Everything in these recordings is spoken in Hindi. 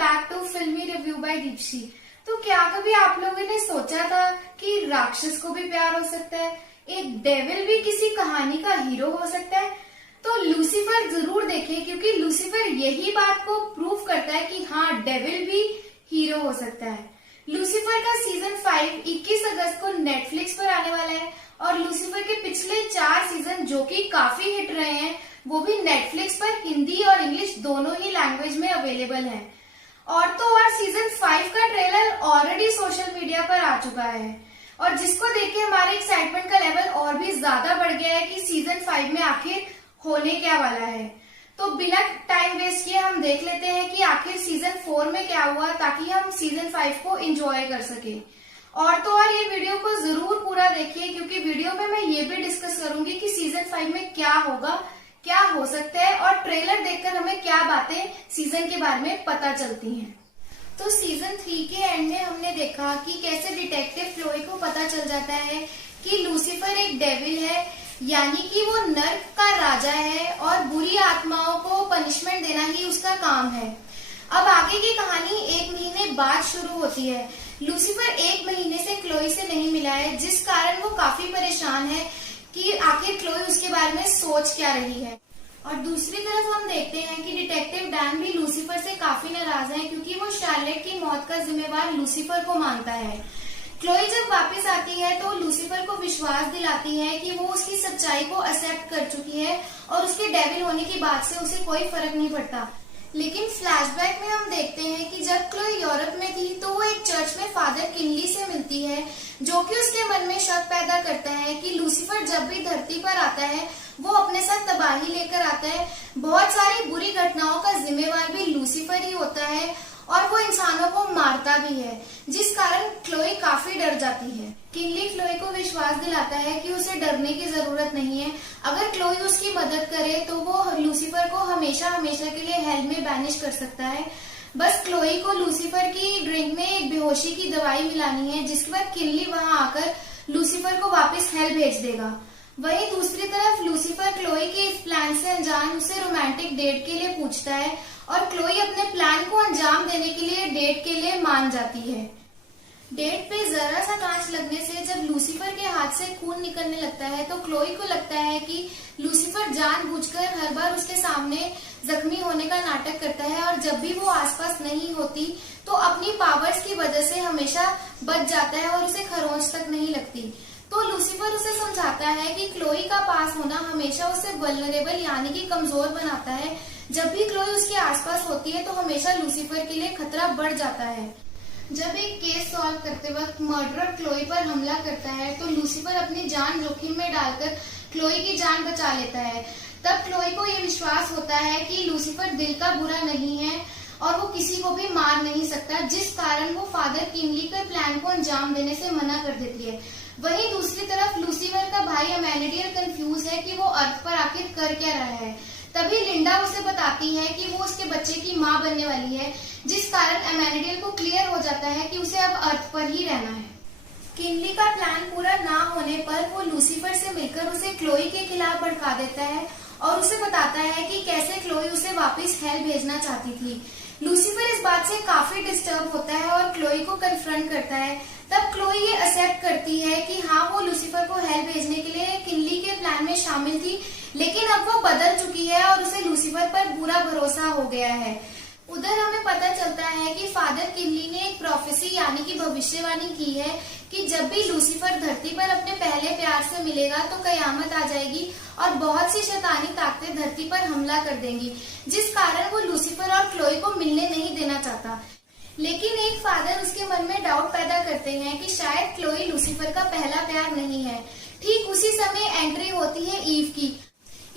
बैक टू फिल्मी रिव्यू बाय दीप्शी। तो क्या कभी आप लोगों ने सोचा था कि राक्षस को भी प्यार हो सकता है, एक डेविल भी किसी कहानी का हीरो हो सकता है? तो लूसीफर जरूर देखें, क्योंकि लूसीफर यही बात को प्रूव करता है कि हाँ, डेविल भी हीरो हो सकता है। लूसीफर का सीजन 5 21 अगस्त को नेटफ्लिक्स पर आने वाला है और लूसीफर के पिछले 4 सीजन जो कि काफी हिट रहे हैं, वो भी नेटफ्लिक्स पर हिंदी और इंग्लिश दोनों ही लैंग्वेज में अवेलेबल है। और तो और सीजन 5 का ट्रेलर ऑलरेडी सोशल मीडिया पर आ चुका है और जिसको देख के हमारे एक्साइटमेंट का लेवल और भी ज्यादा बढ़ गया है कि सीजन 5 में आखिर होने क्या वाला है। तो बिना टाइम वेस्ट किए हम देख लेते हैं कि आखिर सीजन 4 में क्या हुआ, ताकि हम सीजन 5 को एंजॉय कर सके। और तो और ये वीडियो को जरूर पूरा देखिए, क्योंकि वीडियो में मैं ये भी डिस्कस करूंगी कि सीजन 5 में क्या होगा, क्या हो सकता है और ट्रेलर देखकर हमें क्या बातें सीजन के बारे में पता चलती हैं। तो सीजन 3 के एंड में हमने देखा कि कैसे डिटेक्टिव क्लोई को पता चल जाता है कि लूसीफर एक डेविल है, यानी कि वो नर्क का राजा है और बुरी आत्माओं को पनिशमेंट देना ही उसका काम है। अब आगे की कहानी 1 महीने बाद शुरू होती है। लूसीफर 1 महीने से क्लोई से नहीं मिला है, जिस कारण वो काफी परेशान है कि आखिर क्लोई उसके बारे में सोच क्या रही है। और दूसरी तरफ हम देखते हैं कि डिटेक्टिव डैन भी लूसीफर से काफी नाराज है, क्योंकि वो शार्लेट की मौत का जिम्मेवार लूसीफर को मानता है। क्लोई जब वापस आती है तो लूसीफर को विश्वास दिलाती है कि वो उसकी सच्चाई को एक्सेप्ट कर चुकी है और उसके डेविल होने की बात से उसे कोई फर्क नहीं पड़ता। लेकिन फ्लैशबैक में हम देखते हैं कि जब क्लोई यूरोप में थी तो वो एक चर्च में फादर किनली से मिलती है, जो कि उसके मन में शक पैदा करता है कि लूसीफर जब भी धरती पर आता है वो अपने साथ तबाही लेकर आता है। बहुत सारी बुरी घटनाओं का जिम्मेवार भी लूसीफर ही होता है और वो इंसानों को मारता भी है, जिस कारण क्लोई काफी डर जाती है। किनली क्लोई को विश्वास दिलाता है कि उसे डरने की जरूरत नहीं है। अगर क्लोई उसकी मदद करे तो वो लूसीफर को हमेशा हमेशा के लिए हेल में बैनिश कर सकता है। बस क्लोई को लूसीफर की ड्रिंक में एक बेहोशी की दवाई मिलानी है, जिसके बाद किनली वहां आकर लूसीफर को वापस हेल भेज देगा। वहीं दूसरी तरफ लूसीफर क्लोई के इस प्लान से अनजान उसे रोमांटिक डेट के लिए पूछता है और क्लोई अपने प्लान को अंजाम देने के लिए डेट के लिए मान जाती है। डेट पे जरा सा कांच लगने से जब लूसीफर के हाथ से खून निकलने लगता है तो क्लोई को लगता है कि लूसीफर जानबूझकर हर बार उसके सामने जख्मी होने का नाटक करता है और जब भी वो आसपास नहीं होती तो अपनी पावर्स की वजह से हमेशा बच जाता है और उसे खरोंच तक नहीं लगती। तो लूसीफर उसे समझाता है कि क्लोई का पास होना हमेशा उसे वल्नरेबल यानी कि कमजोर बनाता है। जब भी क्लोई उसके आसपास होती है तो हमेशा लूसीफर के लिए खतरा बढ़ जाता है। जब एक केस सॉल्व करते वक्त मर्डरर क्लोई पर हमला करता है तो लूसीफर अपनी जान जोखिम में डालकर क्लोई की जान बचा लेता है। तब क्लोई को यह विश्वास होता है कि लूसीफर दिल का बुरा नहीं है और वो किसी को भी मार नहीं सकता, जिस कारण वो फादर किनली के प्लान को अंजाम देने से मना कर देती है। वहीं दूसरी तरफ लूसीफर का भाई अमेनिडियल कंफ्यूज है कि वो अर्थ पर आखिर कर क्या रहा है। तभी लिंडा उसे बताती है कि वो उसके बच्चे की माँ बनने वाली है, जिस कारण अमेनिडियल को क्लियर हो जाता है कि उसे अब अर्थ पर ही रहना है। किनली का प्लान पूरा ना होने पर वो लूसीफर से मिलकर उसे क्लोई के खिलाफ भड़का देता है और उसे बताता है कि कैसे क्लोई उसे वापस हेल भेजना चाहती थी। लूसीफर इस बात से काफी डिस्टर्ब होता है और क्लोई को कन्फ्रंट करता है। तब क्लोई ये एक्सेप्ट करती है कि हाँ, वो लूसीफर को हेल भेजने के लिए किनली के प्लान में शामिल थी, लेकिन अब वो बदल चुकी है और उसे लूसीफर पर पूरा भरोसा हो गया है। उधर हमें पता चलता है कि फादर किनली ने एक प्रोफेसी यानी कि भविष्यवाणी की है कि जब भी लूसीफर धरती पर अपने पहले प्यार से मिलेगा तो कयामत आ जाएगी और बहुत सी शैतानी ताकतें धरती पर हमला कर देंगी, जिस कारण वो लूसीफर और क्लोई को मिलने नहीं देना चाहता। लेकिन एक फादर उसके मन में डाउट पैदा करते हैं कि शायद क्लोई लूसीफर का पहला प्यार नहीं है। ठीक उसी समय एंट्री होती है ईव की।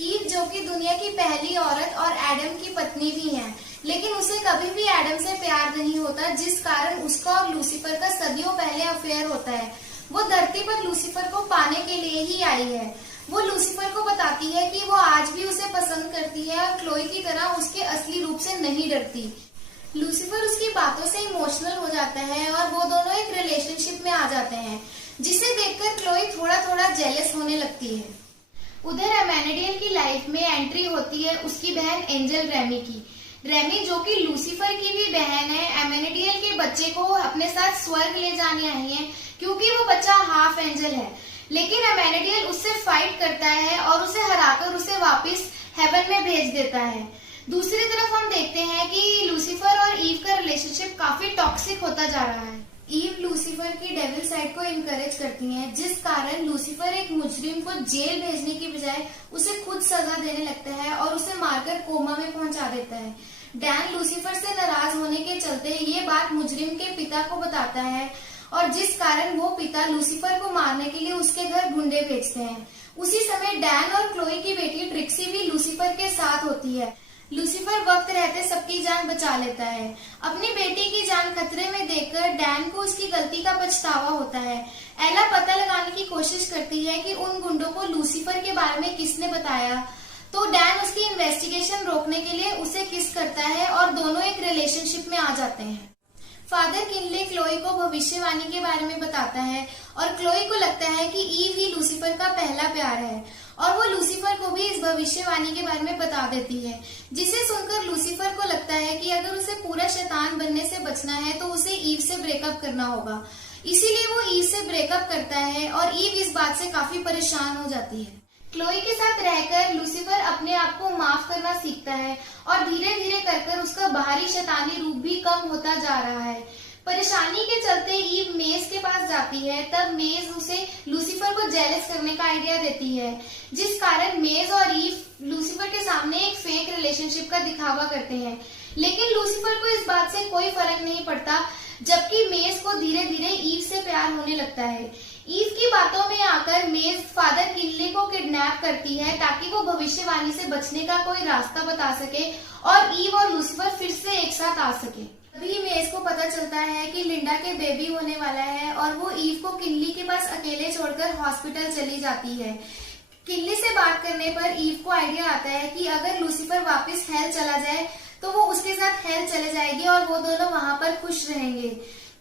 ईव जो कि दुनिया की पहली औरत और एडम की पत्नी भी है, लेकिन उसे कभी भी एडम से प्यार नहीं होता, जिस कारण उसका और लूसीफर का सदियों पहले अफेयर होता है। वो धरती पर लूसीफर को पाने के लिए ही आई है। वो लूसीफर को बताती है कि वो आज भी उसे पसंद करती है और क्लोई की तरह उसके असली रूप से नहीं डरती। लूसीफर उसकी बातों से इमोशनल हो जाता है और वो दोनों एक रिलेशनशिप में आ जाते हैं, जिसे देखकर क्लोई थोड़ा थोड़ा जेलस होने लगती है। उधर अमेनिडियल की लाइफ में एंट्री होती है उसकी बहन एंजल रेमी की। रेमी, जो कि लूसीफर की भी बहन है, एमेनेडियल के बच्चे को अपने साथ स्वर्ग ले जाने आई है क्योंकि वो बच्चा हाफ एंजल है। लेकिन एमेनेडियल उससे फाइट करता है और उसे हराकर उसे वापस हेवन में भेज देता है। दूसरी तरफ हम देखते हैं कि लूसीफर और ईव का रिलेशनशिप काफी टॉक्सिक होता जा रहा है। ईव लूसीफर की डेविल साइड को इनकरेज करती हैं, जिस कारण लूसीफर एक मुजरिम को जेल भेजने की बजाय उसे खुद सजा देने लगता है और उसे मारकर कोमा में पहुंचा देता है। डैन लूसीफर से नाराज होने के चलते ये बात मुजरिम के पिता को बताता है और जिस कारण वो पिता लूसीफर को मारने के लिए उसके घर गुंडे भेजते हैं। उसी समय डैन और क्लोई की बेटी ट्रिक्सी भी लूसीफर के साथ होती है। लूसीफर वक्त रहते सबकी जान बचा लेता है। अपनी बेटी की जान खतरे में देखकर डैन को उसकी गलती का पछतावा होता है। एला पता लगाने की कोशिश करती है कि उन गुंडों को लूसीफर के बारे में किसने बताया, तो डैन उसकी इन्वेस्टिगेशन रोकने के लिए उसे किस करता है और दोनों एक रिलेशनशिप में आ जाते हैं। फादर किनले क्लोई को भविष्यवाणी के बारे में बताता है और क्लोई को लगता है कि ईव ही लूसीफर का पहला प्यार है और वो लूसीफर को भी इस भविष्यवाणी के बारे में बता देती है, जिसे सुनकर लूसीफर को लगता है कि अगर उसे पूरा शैतान बनने से बचना है तो उसे ईव से ब्रेकअप करना होगा। इसीलिए वो ईव से ब्रेकअप करता है और ईव इस बात से काफी परेशान हो जाती है। क्लोई के साथ रहकर लूसीफर अपने आप को माफ करना सीखता है और धीरे धीरे कर उसका बाहरी शैतानी रूप भी कम होता जा रहा है। परेशानी के चलते ईव मेज के पास जाती है, तब मेज उसे लूसीफर को जेलस करने का आइडिया देती है, जिस कारण मेज और ईव लूसीफर के सामने एक फेक रिलेशनशिप का दिखावा करते हैं। लेकिन लूसीफर को इस बात से कोई फर्क नहीं पड़ता, जबकि मेज को धीरे धीरे ईव से प्यार होने लगता है। ईव की बातों में आकर मेज फादर किनले को किडनैप करती है ताकि वो भविष्यवाणी से बचने का कोई रास्ता बता सके और ईव और लूसीफर फिर से एक साथ आ सके। तभी मेज को पता चलता है कि लिंडा के बेबी होने वाला है और वो ईव को किनली के पास अकेले छोड़कर हॉस्पिटल चली जाती है। किनली से बात करने पर ईव को आइडिया आता है कि अगर लूसीफर वापस हेल चला जाए तो वो उसके साथ हेल चले जाएगी और वो दोनों वहां पर खुश रहेंगे।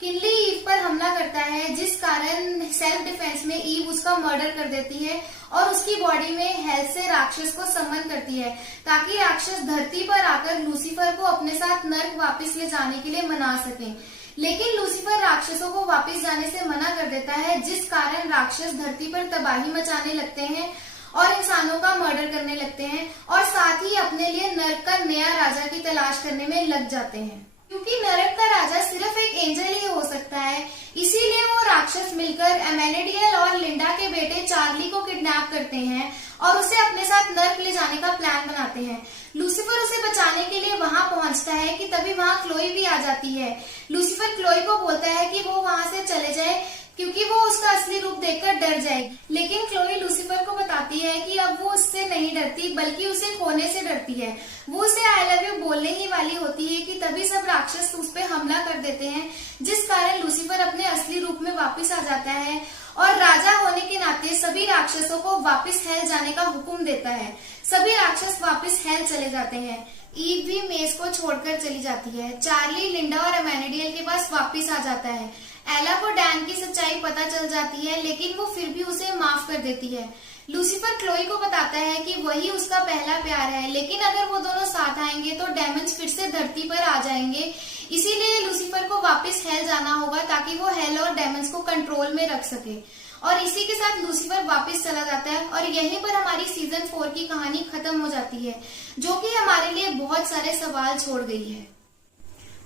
किनली ईव पर हमला करता है, जिस कारण सेल्फ डिफेंस में ईव उसका मर्डर कर देती है और उसकी बॉडी में हेल से राक्षस को समन करती है ताकि राक्षस धरती पर आकर लूसीफर को अपने साथ नर्क वापस ले जाने के लिए मना सके। लेकिन लूसीफर राक्षसों को वापस जाने से मना कर देता है, जिस कारण राक्षस धरती पर तबाही मचाने लगते हैं और इंसानों का मर्डर करने लगते हैं और साथ ही अपने लिए नर्क का नया राजा की तलाश करने में लग जाते हैं। क्योंकि नरक का राजा सिर्फ एक एंजल ही हो सकता है, इसीलिए वो राक्षस मिलकर एमेनेडियल और लिंडा के बेटे चार्ली को किडनैप करते हैं और उसे अपने साथ नर्क ले जाने का प्लान बनाते हैं। लूसीफर उसे बचाने के लिए वहां पहुंचता है कि तभी वहां क्लोई भी आ जाती है। लूसीफर क्लोई को बोलता है कि वो वहां से चले जाए क्योंकि वो उसका असली रूप देखकर डर जाएगी, लेकिन क्लोई लूसीफर को बताती है कि अब वो उससे नहीं डरती बल्कि उसे खोने से डरती है। वो उसे आई लव यू बोलने ही वाली होती है कि तभी सब राक्षस उस पर हमला कर देते हैं, जिस कारण लूसीफर अपने असली रूप में वापस आ जाता है और राजा होने के नाते सभी राक्षसों को वापस हेल जाने का हुक्म देता है। सभी राक्षस वापस हेल चले जाते हैं। ईव भी मेज को छोड़कर चली जाती है। चार्ली लिंडा और एमेनेडियल के पास वापस आ जाता है। एला को डैन की सच्चाई पता चल जाती है, लेकिन वो फिर भी उसे माफ कर देती है। लूसीफर क्लोई को बताता है कि वही उसका पहला प्यार है, लेकिन अगर वो दोनों साथ आएंगे तो डेमन्स फिर से धरती पर आ जाएंगे। इसीलिए लूसीफर को वापस हेल जाना होगा ताकि वो हेल और डेमन्स को कंट्रोल में रख सके। और इसी के साथ लूसीफर वापस चला जाता है और यहीं पर हमारी सीजन 4 की कहानी खत्म हो जाती है, जो कि हमारे लिए बहुत सारे सवाल छोड़ गई है।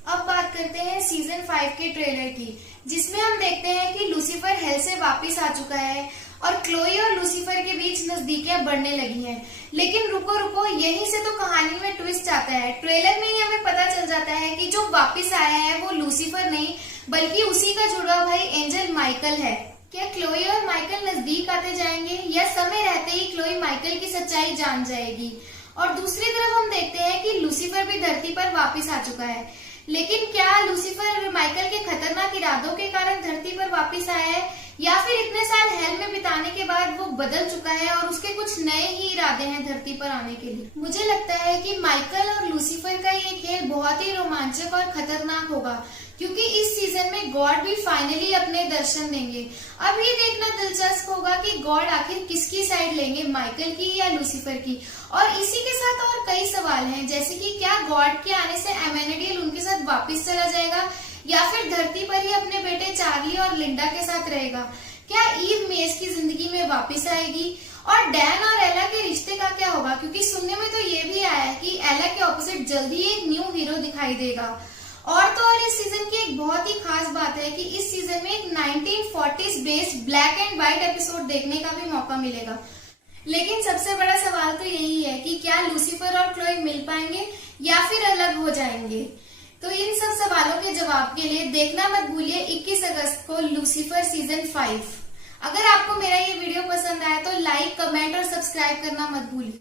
अब बात करते हैं सीजन 5 के ट्रेलर की, जिसमें हम देखते हैं कि लूसीफर हेल से वापस आ चुका है और क्लोई और लूसीफर के बीच नजदीकियां बढ़ने लगी हैं। लेकिन रुको रुको, यहीं से तो कहानी में ट्विस्ट आता है। ट्रेलर में ही हमें पता चल जाता है कि जो वापस आया है वो लूसीफर नहीं बल्कि उसी का जुड़ा भाई एंजल माइकल है। क्या क्लोई और माइकल नजदीक आते जाएंगे या समय रहते ही क्लोई माइकल की सच्चाई जान जाएगी? और दूसरी तरफ हम देखते हैं कि लूसीफर भी धरती पर वापस आ चुका है, लेकिन क्या लूसीफर माइकल के खतरनाक इरादों के कारण धरती पर वापस आया है या फिर इतने साल हेल में बिताने के बाद वो बदल चुका है और उसके कुछ नए ही इरादे हैं धरती पर आने के लिए? मुझे लगता है कि माइकल और लूसीफर का ये खेल बहुत ही रोमांचक और खतरनाक होगा, क्योंकि इस सीजन में गॉड भी फाइनली अपने दर्शन देंगे। अब ये देखना दिलचस्प होगा कि गॉड आखिर किसकी साइड लेंगे, माइकल की या लूसीफर की। और इसी के साथ और कई सवाल हैं, जैसे कि क्या गॉड के आने से एमेनेडियल उनके साथ वापस चला जाएगा या फिर धरती पर ही अपने बेटे चार्ली और लिंडा के साथ रहेगा। क्या ईव मेस की जिंदगी में वापस आएगी, और डैन और एला के रिश्ते का क्या होगा, क्योंकि सुनने में तो ये भी आया है कि एला के ऑपोजिट जल्दी एक न्यू हीरो दिखाई देगा। और तो और इस सीजन की एक बहुत ही खास बात है कि इस सीजन में एक 1940s based black and white episode देखने का भी मौका मिलेगा। लेकिन सबसे बड़ा सवाल तो यही है कि क्या लूसीफर और क्लोई मिल पाएंगे या फिर अलग हो जाएंगे। तो इन सब सवालों के जवाब के लिए देखना मत भूलिए 21 अगस्त को लूसीफर सीजन 5। अगर आपको मेरा ये वीडियो पसंद आया तो लाइक, कमेंट और सब्सक्राइब करना मत भूलिए।